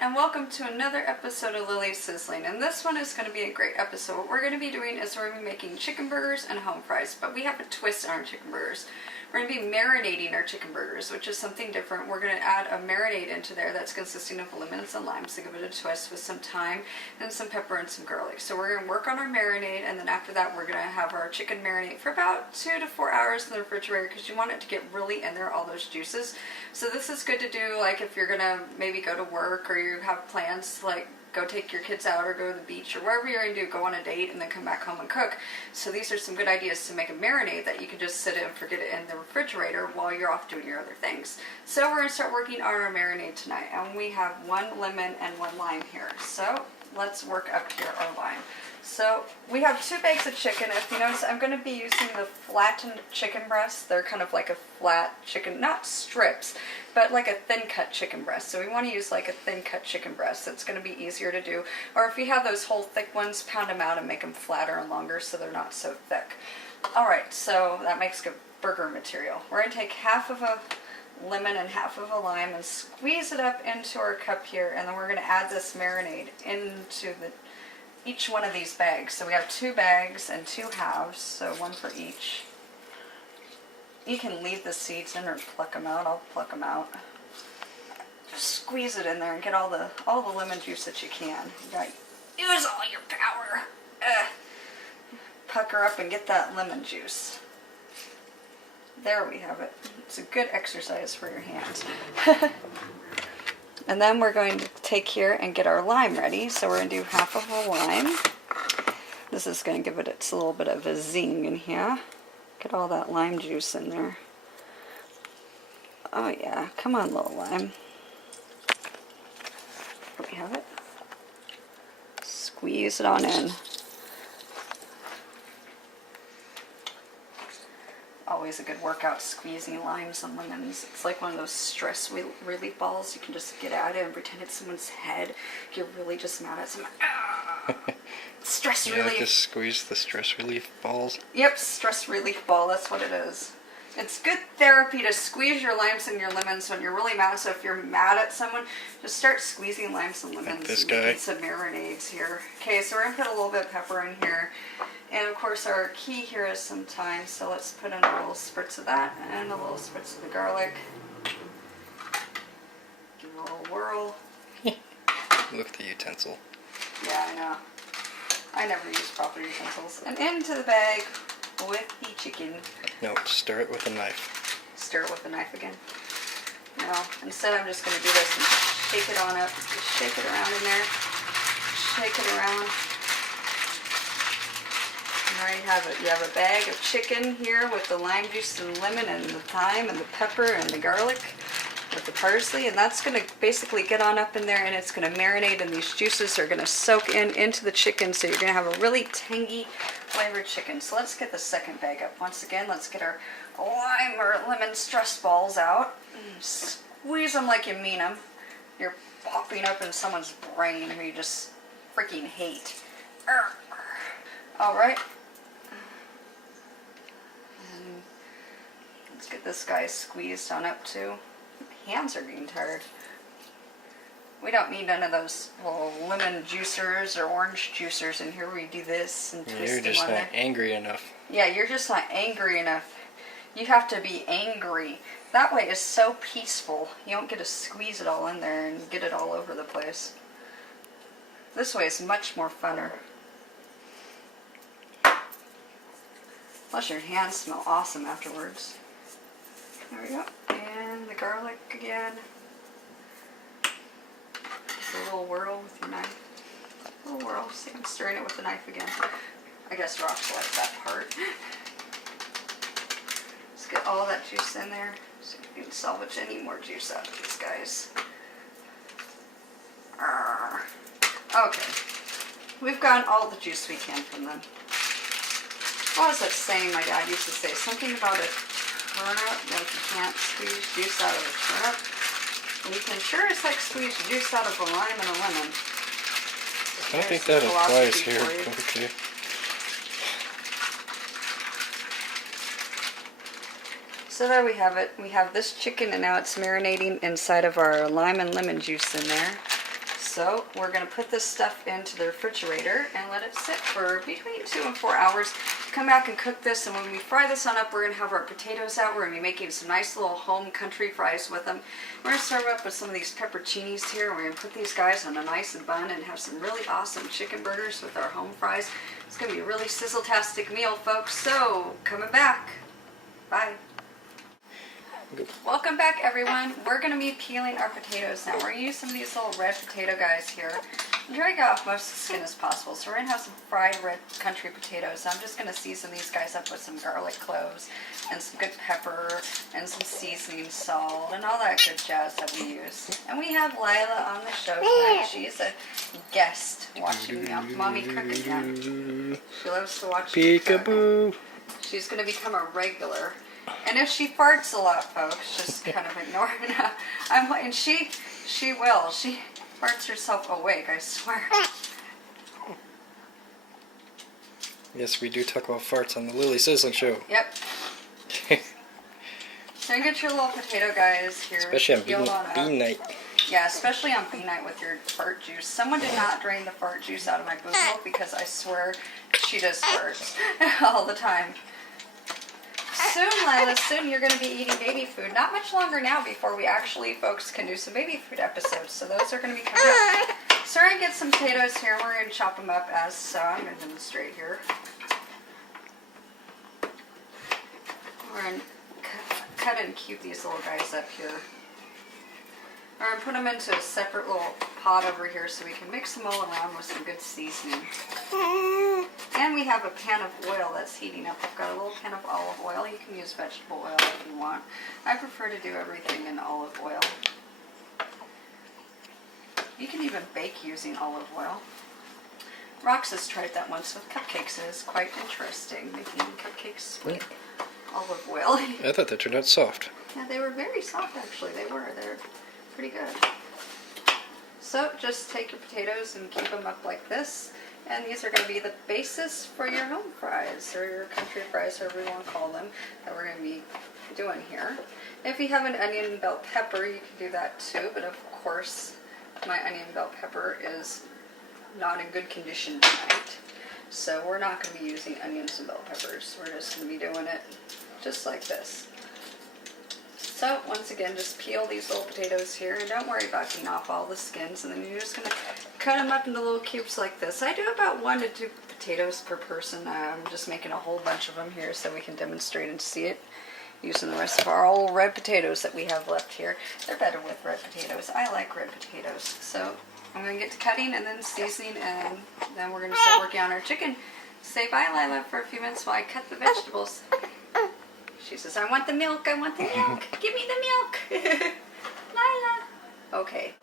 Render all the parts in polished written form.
and welcome to another episode of Lily's Sizzling. And this one is going to be a great episode. What we're going to be doing is we're going to be making chicken burgers and home fries, but we have a twist on our chicken burgers. We're going to be marinating our chicken burgers, which is something different. We're going to add a marinade into there that's consisting of lemons and limes to give it a twist with some thyme and some pepper and some garlic. So we're going to work on our marinade, and then after that we're going to have our chicken marinate for about 2 to 4 hours in the refrigerator because you want it to get really in there, all those juices. So this is good to do like if you're going to maybe go to work or you have plans to like go take your kids out or go to the beach or wherever you're going to do, go on a date and then come back home and cook. So these are some good ideas to make a marinade that you can just sit in and forget it in the refrigerator while you're off doing your other things. So we're going to start working on our marinade tonight, and we have 1 lemon and 1 lime here. So let's work up here our lime. So we have 2 bags of chicken. If you notice, I'm going to be using the flattened chicken breasts. They're kind of like a flat chicken, not strips, but like a thin cut chicken breast. So we want to use like a thin cut chicken breast. It's going to be easier to do. Or if you have those whole thick ones, pound them out and make them flatter and longer so they're not so thick. Alright, so that makes good burger material. We're going to take half of a lemon and half of a lime and squeeze it up into our cup here, and then we're going to add this marinade into each one of these bags. So we have 2 bags and 2 halves, so 1 for each. You can leave the seeds in or pluck them out. I'll pluck them out. Just squeeze it in there and get all the lemon juice that you can. You gotta use all your power. Pucker up and get that lemon juice. There we have it. It's a good exercise for your hands. And then we're going to take here and get our lime ready. So we're going to do half of a lime. This is going to give it a little bit of a zing in here. Get all that lime juice in there. Oh yeah, come on little lime. There we have it. Squeeze it on in. Always a good workout, squeezing limes and lemons. It's like one of those stress relief balls. You can just get at it and pretend it's someone's head. You're really just mad at someone. Stress relief. Like to squeeze the stress relief balls? Yep, stress relief ball. That's what it is. It's good therapy to squeeze your limes and your lemons when you're really mad. So if you're mad at someone, just start squeezing limes and lemons. Like this and guy. some marinades here. Okay, so we're going to put a little bit of pepper in here. And of course our key here is some thyme, so let's put in a little spritz of that and a little spritz of the garlic. Give it a little whirl. Look at the utensil. Yeah, I know. I never use proper utensils. And into the bag with the chicken. No, stir it with a knife. Stir it with a knife again. No, instead I'm just going to do this and shake it on up. Just shake it around in there. Shake it around. There you have it. You have a bag of chicken here with the lime juice and lemon and the thyme and the pepper and the garlic with the parsley, and that's going to basically get on up in there, and it's going to marinate, and these juices are going to soak into the chicken, so you're going to have a really tangy flavored chicken. So let's get the second bag up. Once again, let's get our lime or lemon stress balls out. Squeeze them like you mean them. You're popping up in someone's brain who you just freaking hate. Alright. Let's get this guy squeezed on up too. My hands are getting tired. We don't need none of those little lemon juicers or orange juicers in here where you do this and twist You're them just on not there. angry enough. Yeah, you're just not angry enough. You have to be angry. That way it's so peaceful. You don't get to squeeze it all in there and get it all over the place. This way is much more funner. Plus your hands smell awesome afterwards. There we go. And the garlic again. Just a little whirl with your knife. A little whirl. See, I'm stirring it with the knife again. I guess Rox likes that part. Let's get all that juice in there. See if we can salvage any more juice out of these guys. Okay. We've gotten all the juice we can from them. What was that saying my dad used to say? Something about a turnip, like you can't squeeze juice out of a turnip. And you can sure as heck squeeze juice out of a lime and a lemon. I think that applies here. Okay. So there we have it. We have this chicken, and now it's marinating inside of our lime and lemon juice in there. So we're going to put this stuff into the refrigerator and let it sit for between 2 and 4 hours. Come back and cook this, and when we fry this on up, we're going to have our potatoes out. We're going to be making some nice little home country fries with them. We're going to serve up with some of these pepperoncinis here. We're going to put these guys on a nice bun and have some really awesome chicken burgers with our home fries. It's going to be a really sizzle-tastic meal, folks. So, coming back. Bye. Welcome back, everyone. We're going to be peeling our potatoes now. We're going to use some of these little red potato guys here. I'm trying to get off most of the skin as possible. So we're going to have some fried red country potatoes. I'm just going to season these guys up with some garlic cloves and some good pepper and some seasoning salt and all that good jazz that we use. And we have Lilah on the show tonight. She's a guest watching Mommy cook again. She loves to watch me cook. Peekaboo. She's going to become a regular. And if she farts a lot, folks, just kind of ignore her. And she will. She farts herself awake, I swear. Yes, we do talk about farts on the Lily Sizzling show. Yep. So you get your little potato guys here. Especially on bean night. Yeah, especially on bean night with your fart juice. Someone did not drain the fart juice out of my boob milk because I swear she just farts all the time. Soon, Lilah, soon you're going to be eating baby food. Not much longer now before we actually, folks, can do some baby food episodes. So those are going to be coming up. So we're going to get some potatoes here. We're going to chop them up as so. I'm going to demonstrate here. We're going to cut and cube these little guys up here. We're going to put them into a separate little pot over here so we can mix them all around with some good seasoning. And we have a pan of oil that's heating up. I've got a little pan of olive oil. You can use vegetable oil if you want. I prefer to do everything in olive oil. You can even bake using olive oil. Rox has tried that once with cupcakes, and it's quite interesting, making cupcakes with olive oil. I thought that turned out soft. Yeah, they were very soft, actually. They're pretty good. So just take your potatoes and keep them up like this. And these are going to be the basis for your home fries, or your country fries, however you want to call them, that we're going to be doing here. If you have an onion and bell pepper, you can do that too, but of course, my onion and bell pepper is not in good condition tonight. So we're not going to be using onions and bell peppers. We're just going to be doing it just like this. So once again, just peel these little potatoes here, and don't worry about getting off all the skins, and then you're just going to cut them up into little cubes like this. I do about 1 to 2 potatoes per person. I'm just making a whole bunch of them here so we can demonstrate and see it using the rest of our old red potatoes that we have left here. They're better with red potatoes. I like red potatoes. So I'm going to get to cutting and then seasoning, and then we're going to start working on our chicken. Say bye, Lilah, for a few minutes while I cut the vegetables. She says, I want the milk, I want the milk. Give me the milk. Lilah. Okay.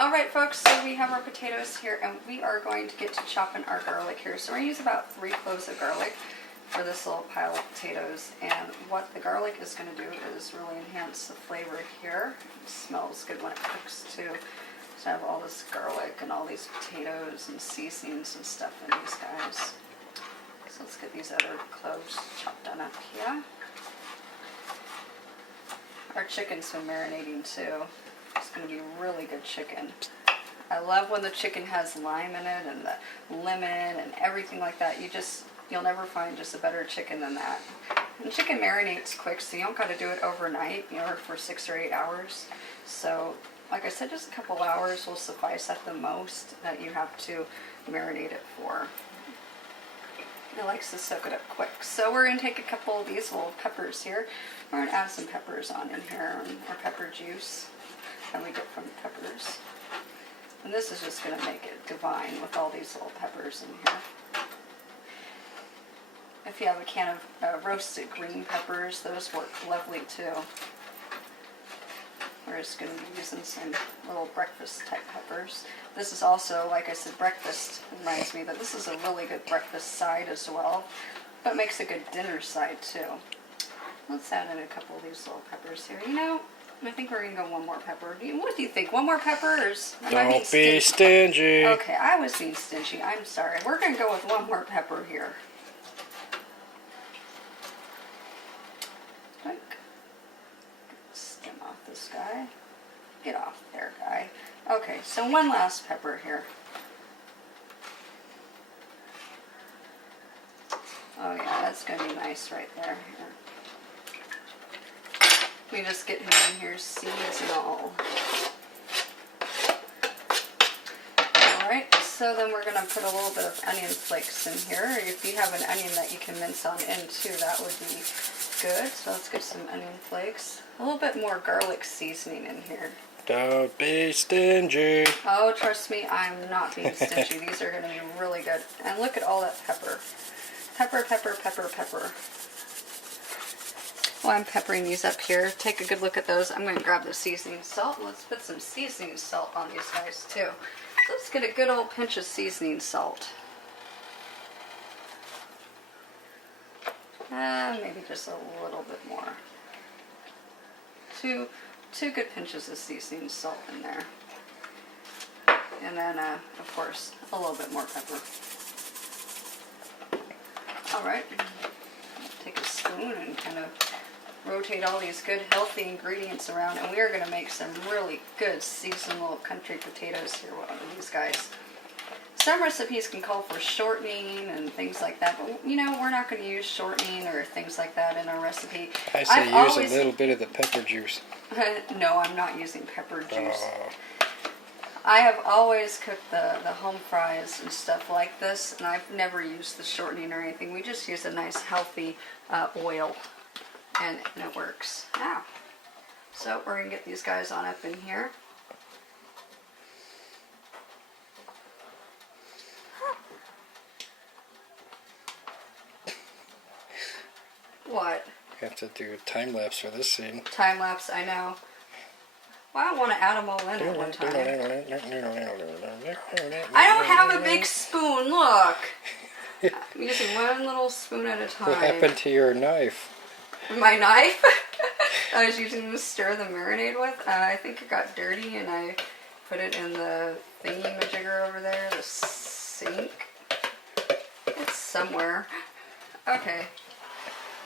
Alright, folks, so we have our potatoes here, and we are going to get to chopping our garlic here. So we're going to use about 3 cloves of garlic for this little pile of potatoes. And what the garlic is going to do is really enhance the flavor here. It smells good when it cooks, too. So I have all this garlic and all these potatoes and seasonings and stuff in these guys. So let's get these other cloves chopped on up here. Our chicken's been marinating too. It's going to be really good chicken. I love when the chicken has lime in it and the lemon and everything like that. You'll never find just a better chicken than that. And chicken marinates quick, so you don't got to do it overnight, for 6 or 8 hours. So, like I said, just a couple hours will suffice at the most that you have to marinate it for. It likes to soak it up quick. So we're going to take a couple of these little peppers here. We're going to add some peppers on in here, or pepper juice that we get from the peppers. And this is just going to make it divine with all these little peppers in here. If you have a can of roasted green peppers, those work lovely too. We're just going to be using some little breakfast type peppers. This is also, like I said, breakfast reminds me that this is a really good breakfast side as well, but makes a good dinner side too. Let's add in a couple of these little peppers here. I think we're going to go 1 more pepper. What do you think? 1 more pepper? Or don't be stingy. Okay, I was being stingy. I'm sorry. We're going to go with 1 more pepper here. Skim off this guy. Get off there, guy. Okay, so one last pepper here. Oh yeah, that's gonna be nice right there. Here. We just get him in here, seeds and all. Alright, so then we're gonna put a little bit of onion flakes in here. If you have an onion that you can mince on in too, that would be good. So let's get some onion flakes. A little bit more garlic seasoning in here. Don't be stingy. Oh, trust me, I'm not being stingy. These are going to be really good. And look at all that pepper. Pepper, pepper, pepper, pepper. While I'm peppering these up here, take a good look at those. I'm going to grab the seasoning salt. Let's put some seasoning salt on these guys too. So let's get a good old pinch of seasoning salt. Maybe just a little bit more. Two good pinches of seasoning salt in there. And then, of course, a little bit more pepper. Alright, take a spoon and kind of rotate all these good healthy ingredients around, and we are going to make some really good seasonal country potatoes here with these guys. Some recipes can call for shortening and things like that, but you know, we're not going to use shortening or things like that in our recipe. I say use a little bit of the pepper juice. No, I'm not using pepper juice. Oh. I have always cooked the home fries and stuff like this, and I've never used the shortening or anything. We just use a nice healthy oil, and it works. Now, so we're going to get these guys on up in here. What? You have to do a time lapse for this scene. Time lapse, I know. Well, I want to add them all in at one time. I don't have a big spoon, look. I'm using one little spoon at a time. What happened to your knife? My knife? I was using to stir the marinade with. I think it got dirty and I put it in the thingy-majigger over there, the sink. It's somewhere. Okay.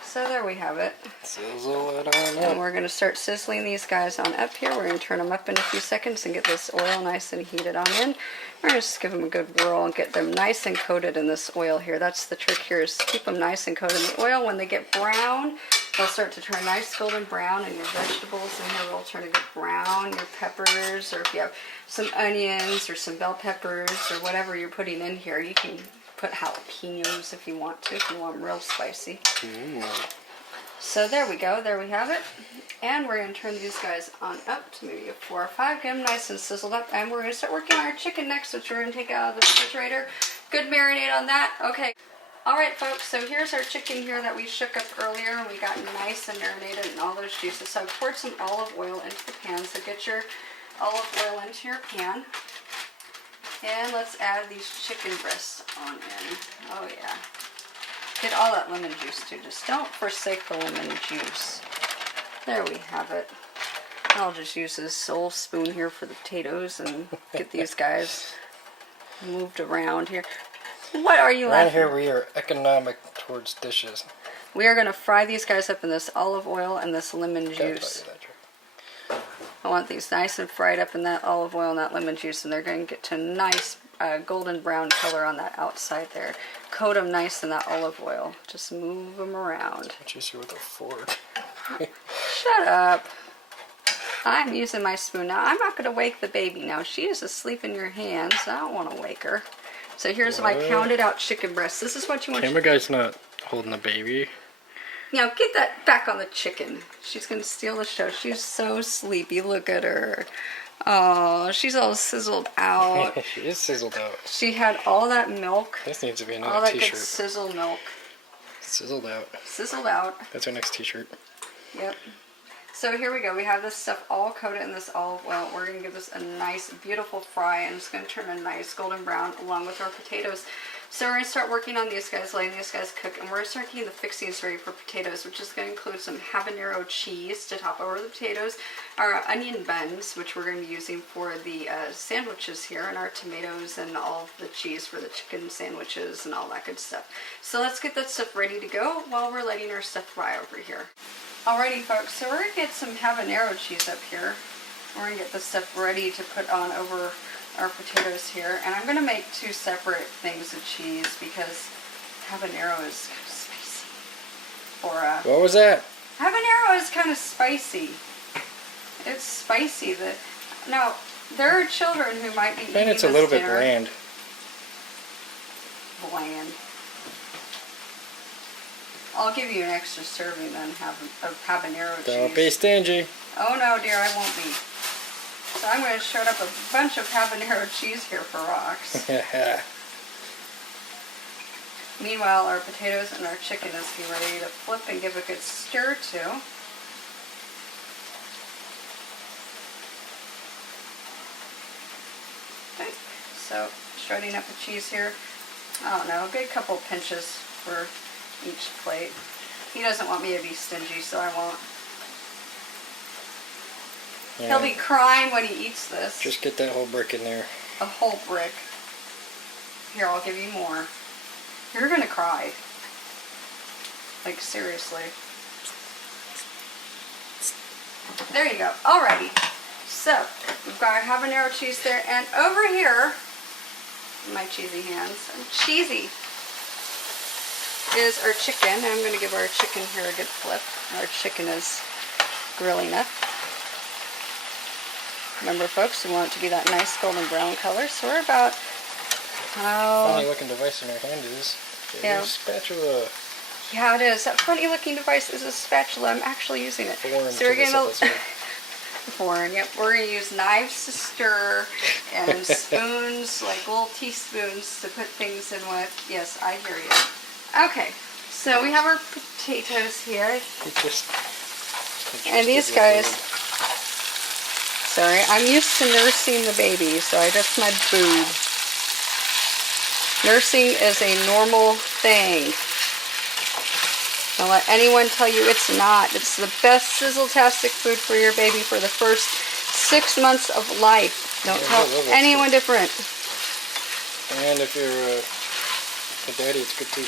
So there we have it. Sizzle it on And up. we're going to start sizzling these guys on up here. We're going to turn them up in a few seconds and get this oil nice and heated on in. We're going to just give them a good whirl and get them nice and coated in this oil here. That's the trick here, is keep them nice and coated in the oil. When they get brown, they'll start to turn nice golden brown, and your vegetables in here will turn a good brown. Your peppers, or if you have some onions or some bell peppers or whatever you're putting in here, you can put jalapenos if you want to, if you want them real spicy. Ooh. So there we go, there we have it. And we're going to turn these guys on up to maybe a 4 or 5, get them nice and sizzled up. And we're going to start working on our chicken next, which we're going to take out of the refrigerator. Good marinade on that. Okay. Alright folks, so here's our chicken here that we shook up earlier. We got nice and marinated and all those juices. So I poured some olive oil into the pan. So get your olive oil into your pan. And let's add these chicken breasts on in. Oh yeah. Get all that lemon juice too. Just don't forsake the lemon juice. There we have it. I'll just use this old spoon here for the potatoes and get these guys moved around here. What are you laughing Right here we are economic towards dishes. We are going to fry these guys up in this olive oil and this lemon juice. I want these nice and fried up in that olive oil and that lemon juice, and they're going to get to a nice golden brown color on that outside there. Coat them nice in that olive oil. Just move them around. Juicy with a fork. Shut up. I'm using my spoon. Now, I'm not going to wake the baby now. She is asleep in your hands. I don't want to wake her. So here's my pounded out chicken breast. This is what you want. Camera guy's not holding the baby. Now get that back on the chicken. She's going to steal the show. She's so sleepy. Look at her. Oh, she's all sizzled out. She is sizzled out. She had all that milk. This needs to be All another that good t-shirt. sizzle milk. Sizzled out. Sizzled out. That's our next t-shirt. Yep. So here we go. We have this stuff all coated in this olive oil. We're going to give this a nice, beautiful fry, and it's going to turn a nice golden brown along with our potatoes. So we're going to start working on these guys, letting these guys cook, and we're going to start getting the fixings ready for potatoes, which is going to include some habanero cheese to top over the potatoes, our onion buns, which we're going to be using for the sandwiches here, and our tomatoes and all of the cheese for the chicken sandwiches and all that good stuff. So let's get that stuff ready to go while we're letting our stuff fry over here. Alrighty folks, so we're going to get some habanero cheese up here. We're going to get this stuff ready to put on over our potatoes here. And I'm going to make 2 separate things of cheese because habanero is kind of spicy. What was that? Habanero is kind of spicy. It's spicy. Now, there are children who might be eating this dinner. And it's a little bit bland. Bland. I'll give you an extra serving then of habanero cheese. Don't be stingy. Oh no, dear, I won't be. So I'm going to shred up a bunch of habanero cheese here for rocks. Meanwhile, our potatoes and our chicken is getting ready to flip and give a good stir to. Okay, so shredding up the cheese here. I don't know, a good couple pinches for each plate. He doesn't want me to be stingy, so I won't. Yeah. He'll be crying when he eats this. Just get that whole brick in there. A whole brick. Here, I'll give you more. You're gonna cry. Like, seriously. There you go. Alrighty. So, we've got our habanero cheese there, and over here, my cheesy hands, I'm cheesy, is our chicken. And I'm gonna give our chicken here a good flip. Our chicken is grilling up. Remember, folks, we want it to be that nice golden brown color, so we're about, funny looking device in our hand is a spatula. Yeah, it is. That funny looking device is a spatula. I'm actually using it. Foreign so we're to this episode. Foreign, yep. We're going to use knives to stir and spoons, like little teaspoons to put things in with. Yes, I hear you. Okay, so we have our potatoes here. And these guys, sorry, I'm used to nursing the baby, so I just my boob. Nursing is a normal thing. Don't let anyone tell you it's not. It's the best sizzle-tastic food for your baby for the first 6 months of life. Don't tell anyone different. And if you're a daddy, it's good too.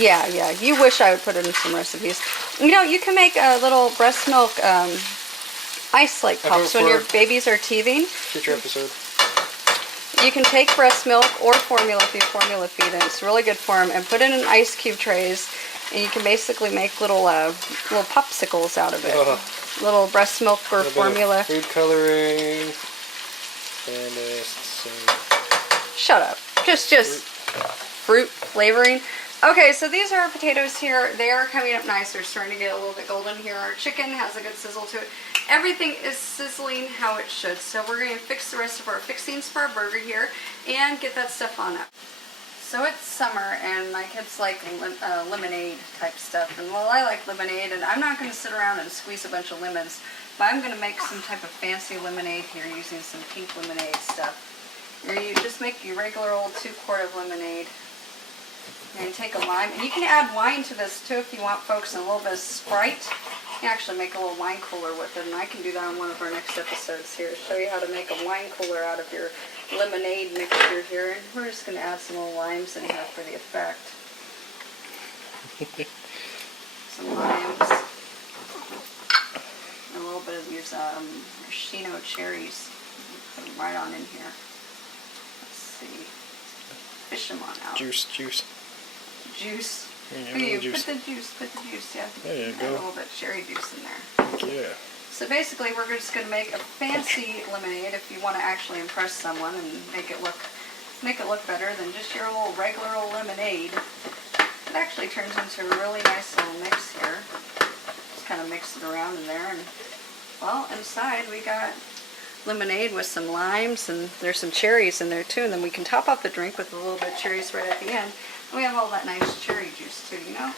Yeah, yeah. You wish I would put it in some recipes. You know, you can make a little breast milk ice-like pops when your babies are teething. Future episode. You can take breast milk or formula if you formula feed it. It's really good for them. And put it in ice cube trays. And you can basically make little popsicles out of it. Little breast milk or formula. Food coloring. And some... Shut up. Just fruit flavoring. Okay, so these are our potatoes here. They are coming up nice. They're starting to get a little bit golden here. Our chicken has a good sizzle to it. Everything is sizzling how it should. So we're going to fix the rest of our fixings for our burger here and get that stuff on up. So it's summer and my kids like lemonade type stuff. And well, I like lemonade and I'm not going to sit around and squeeze a bunch of lemons. But I'm going to make some type of fancy lemonade here using some pink lemonade stuff. You just make your regular old 2-quart of lemonade. And take a lime. And you can add wine to this too if you want, folks, and a little bit of Sprite. You can actually make a little wine cooler with it, and I can do that on one of our next episodes here. Show you how to make a wine cooler out of your lemonade mixture here. And we're just going to add some little limes in here for the effect. Some limes. And a little bit of these maraschino cherries. Put them right on in here. Let's see. Fish them on out. Juice. Juice. Yeah, put the juice, yeah. There you go. Add a little bit of cherry juice in there. Yeah. So basically we're just going to make a fancy lemonade if you want to actually impress someone and make it look better than just your little regular old lemonade. It actually turns into a really nice little mix here. Just kind of mix it around in there, and well, inside we got lemonade with some limes, and there's some cherries in there too, and then we can top off the drink with a little bit of cherries right at the end. And we have all that nice cherry juice too, you know?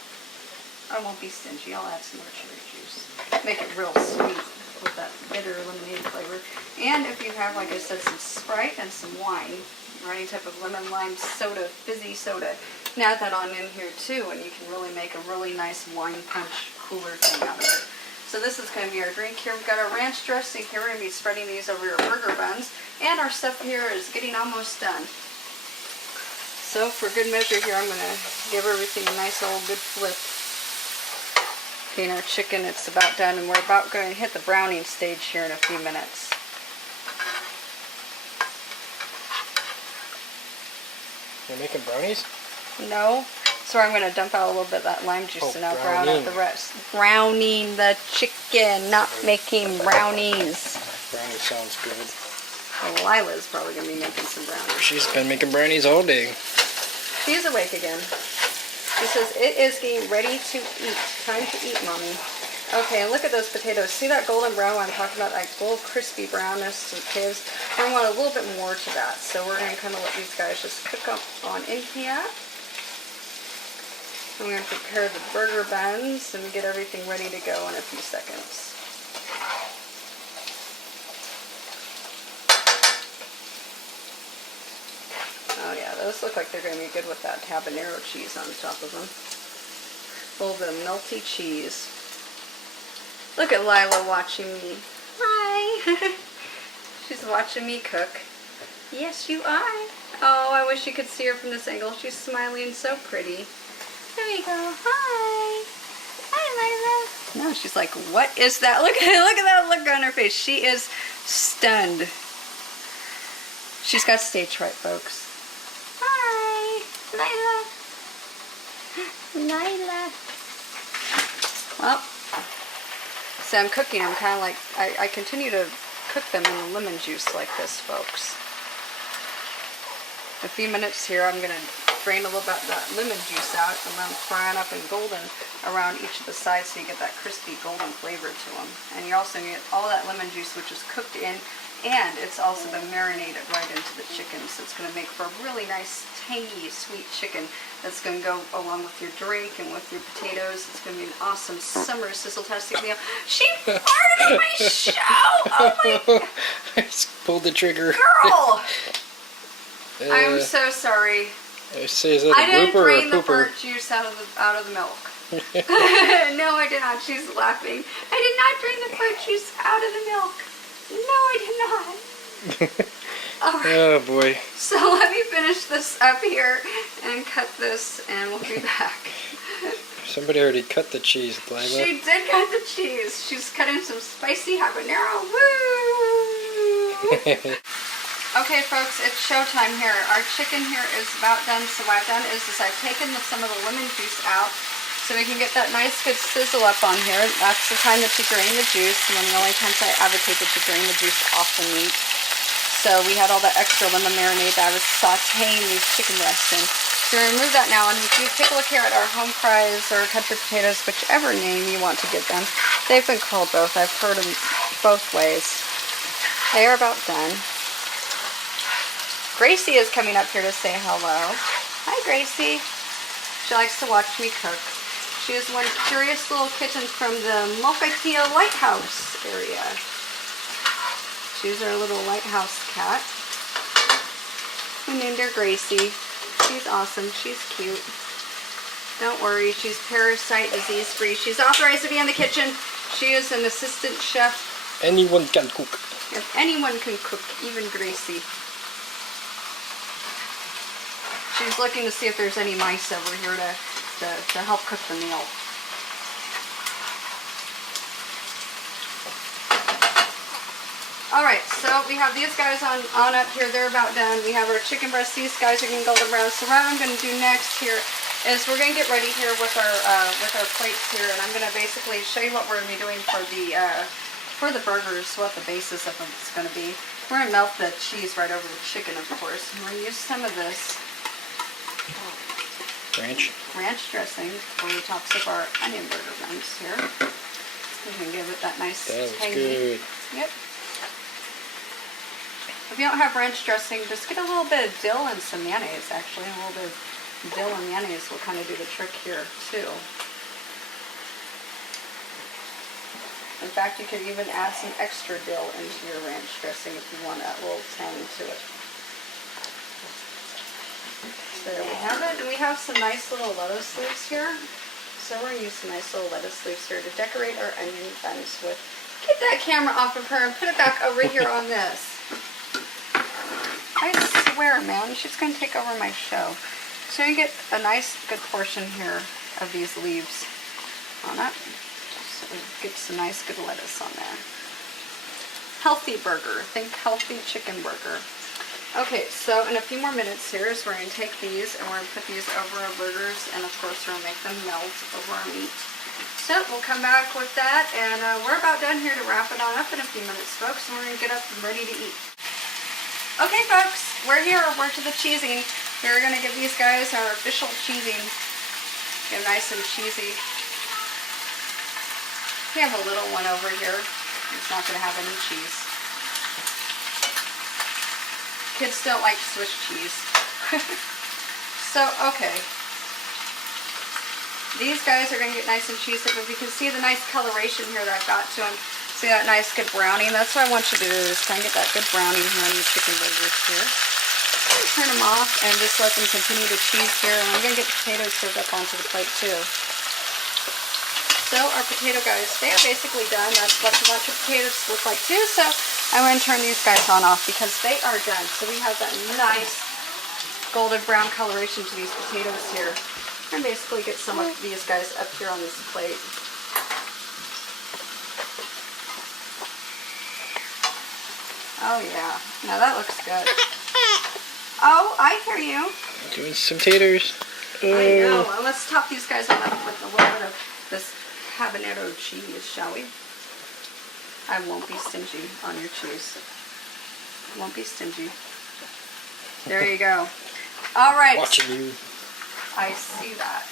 I won't be stingy, I'll add some more cherry juice. Make it real sweet with that bitter lemonade flavor. And if you have, like I said, some Sprite and some wine, or any type of lemon lime soda, fizzy soda, you can add that on in here too, and you can really make a really nice wine punch cooler thing out of it. So this is going to be our drink here. We've got our ranch dressing here. We're going to be spreading these over your burger buns. And our stuff here is getting almost done. So for good measure here, I'm going to give everything a nice old good flip. Okay, and our chicken, it's about done. And we're about going to hit the browning stage here in a few minutes. You're making brownies? No. So I'm going to dump out a little bit of that lime juice and now brown out the rest. Browning the chicken, not making brownies. Brownie sounds good. Well, Lilah's probably going to be making some brownies. She's been making brownies all day. She's awake again. She says, it is getting ready to eat. Time to eat, Mommy. Okay, and look at those potatoes. See that golden brown I'm talking about? Like little crispy brownness to the potatoes. I want a little bit more to that. So we're going to kind of let these guys just cook up on in here. I'm going to prepare the burger buns and get everything ready to go in a few seconds. Oh yeah, those look like they're going to be good with that habanero cheese on top of them. A little bit of melty cheese. Look at Lilah watching me. Hi! She's watching me cook. Yes, you are. Oh, I wish you could see her from this angle. She's smiling so pretty. There we go. Hi. Hi, Lilah. No, she's like, what is that? Look at that look on her face. She is stunned. She's got stage fright, folks. Hi, Lilah. Lilah. Well, so I'm cooking. I'm kind of like, I continue to cook them in the lemon juice like this, folks. In a few minutes here, I'm going to drain a little bit of that lemon juice out and then frying up in golden around each of the sides so you get that crispy golden flavor to them. And you also get all that lemon juice, which is cooked in, and it's also been marinated right into the chicken. So it's going to make for a really nice, tangy, sweet chicken that's going to go along with your drink and with your potatoes. It's going to be an awesome summer sizzle-tastic meal. She farted in my show! Oh my God! I just pulled the trigger. Girl! I'm so sorry. I didn't drain the burnt juice out of the milk. No, I did not. She's laughing. I did not drain the burnt juice out of the milk. No, I did not. All right. Oh boy. So let me finish this up here and cut this, and we'll be back. Somebody already cut the cheese, Lilah. She did cut the cheese. She's cutting some spicy habanero. Woo! Okay, folks, it's showtime here. Our chicken here is about done. So what I've done is I've taken some of the lemon juice out so we can get that nice good sizzle up on here. That's the time that you drain the juice, and then the only times I advocate that you drain the juice off the meat. So we had all that extra lemon marinade that I was sauteing these chicken breasts in. So remove that now, and if you take a look here at our home fries or country potatoes, whichever name you want to give them, they've been called both. I've heard them both ways. They are about done. Gracie is coming up here to say hello. Hi, Gracie. She likes to watch me cook. She is one curious little kitten from the Mokaitia Lighthouse area. She's our little lighthouse cat. We named her Gracie. She's awesome. She's cute. Don't worry. She's parasite disease free. She's authorized to be in the kitchen. She is an assistant chef. Anyone can cook. If anyone can cook, even Gracie. She's looking to see if there's any mice over here to help cook the meal. Alright, so we have these guys on up here. They're about done. We have our chicken breasts. These guys are getting golden brown. So what I'm going to do next here is we're going to get ready here with our plates here. And I'm going to basically show you what we're going to be doing for the burgers, what the basis of them is going to be. We're going to melt the cheese right over the chicken, of course. And we're going to use some of this ranch dressing over the tops of our onion burger buns here. We're going to give it that nice tangy. Good. Yep. If you don't have ranch dressing, just get a little bit of dill and some mayonnaise, actually. A little bit of dill and mayonnaise will kind of do the trick here, too. In fact, you could even add some extra dill into your ranch dressing if you want that little tang to it. So there we have it. And we have some nice little lettuce leaves here. So we're going to use some nice little lettuce leaves here to decorate our onion buns with. Get that camera off of her and put it back over here on this. I swear, man, she's going to take over my show. So you get a nice, good portion here of these leaves on it. So get some nice, good lettuce on there. Healthy burger. Think healthy chicken burger. Okay, so in a few more minutes here is we're going to take these and we're going to put these over our burgers, and of course we're going to make them melt over our meat. So we'll come back with that, and we're about done here to wrap it on up in a few minutes, folks, and we're going to get up and ready to eat. Okay, folks, we're here. We're to the cheesing. We're going to give these guys our official cheesing. Get them nice and cheesy. We have a little one over here. It's not going to have any cheese. Kids don't like Swiss cheese. So, okay. These guys are going to get nice and cheesy, but you can see the nice coloration here that I've got to them. See that nice good browning? That's what I want you to do, is try and get that good browning here on your chicken burgers here. Turn them off and just let them continue to cheese here. And I'm going to get the potatoes served up onto the plate too. So our potato guys, they are basically done. That's what you want your potatoes to look like too. So I'm going to turn these guys on off because they are done. So we have that nice golden brown coloration to these potatoes here. And basically get some of these guys up here on this plate. Oh yeah, now that looks good. Oh, I hear you. Doing some taters. Oh. I know. Well, let's top these guys on up with a little bit of this habanero cheese, shall we? I won't be stingy on your cheese. Won't be stingy. There you go. All right. Watching you. I see that.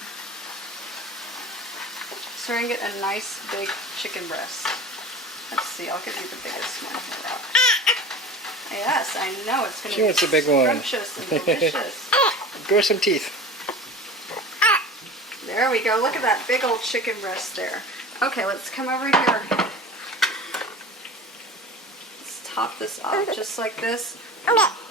So we're going to get a nice big chicken breast. Let's see, I'll give you the biggest one here. Yes, I know it's going to be a big one. scrumptious and delicious. Grow some teeth. There we go. Look at that big old chicken breast there. Okay, let's come over here. Let's top this off just like this.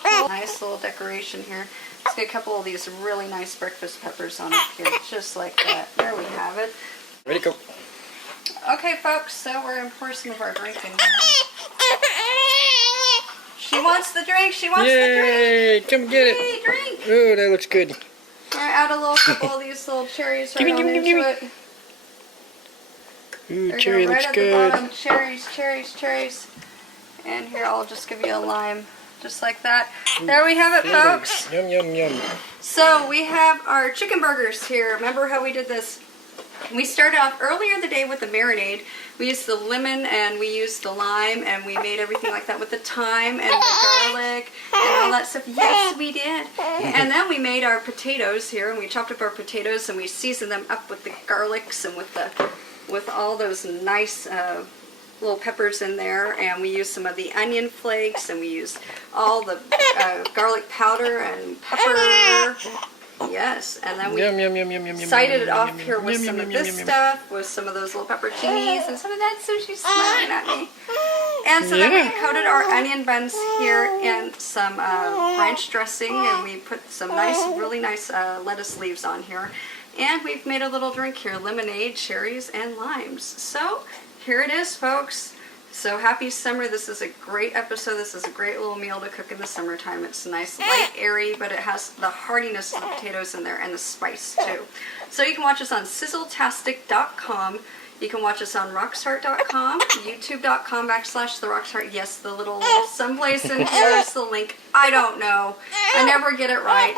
Nice little decoration here. Let's get a couple of these really nice breakfast peppers on it here, just like that. There we have it. Ready to go. Okay, folks, so we're going to pour some of our drink in here. She wants the drink. She wants the drink. Yay! Come get it. Yay, drink. Oh, that looks good. We're going to add a little couple of these little cherries right on into it. Ooh, cherry looks right good. At the bottom. Cherries, cherries, cherries. And here, I'll just give you a lime. Just like that. There we have it, folks. Yum, yum, yum. So we have our chicken burgers here. Remember how we did this? We started off earlier in the day with the marinade. We used the lemon and we used the lime and we made everything like that with the thyme and the garlic and all that stuff. Yes, we did. And then we made our potatoes here, and we chopped up our potatoes and we seasoned them up with the garlics and with all those nice little peppers in there, and we used some of the onion flakes, and we used all the garlic powder and pepper. Yes, and then we sided it off here with some of this stuff, with some of those little pepperoncinis and some of that. So she's smiling at me. And so then we coated our onion buns here in some ranch dressing, and we put some nice, really nice lettuce leaves on here. And we've made a little drink here, lemonade, cherries, and limes. So here it is, folks. So happy summer. This is a great episode. This is a great little meal to cook in the summertime. It's nice, light, airy, but it has the heartiness of the potatoes in there and the spice too. So you can watch us on sizzletastic.com. You can watch us on rocksheart.com, youtube.com/therocksheart. Yes, the little someplace in here is the link. I don't know. I never get it right.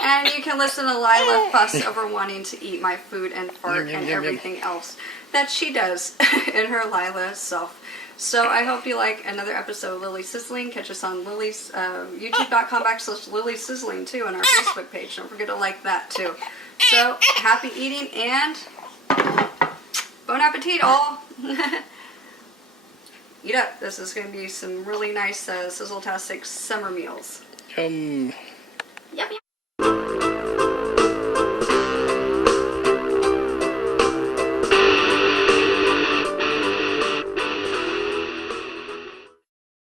And you can listen to Lilah fuss over wanting to eat my food and fart and everything else that she does in her Lilah self. So I hope you like another episode of Lily Sizzling. Catch us on Lily's youtube.com/Lily Sizzling too, on our Facebook page. Don't forget to like that too. So happy eating and bon appetit all. Eat up. This is going to be some really nice Sizzle-tastic summer meals. Yum. Yum.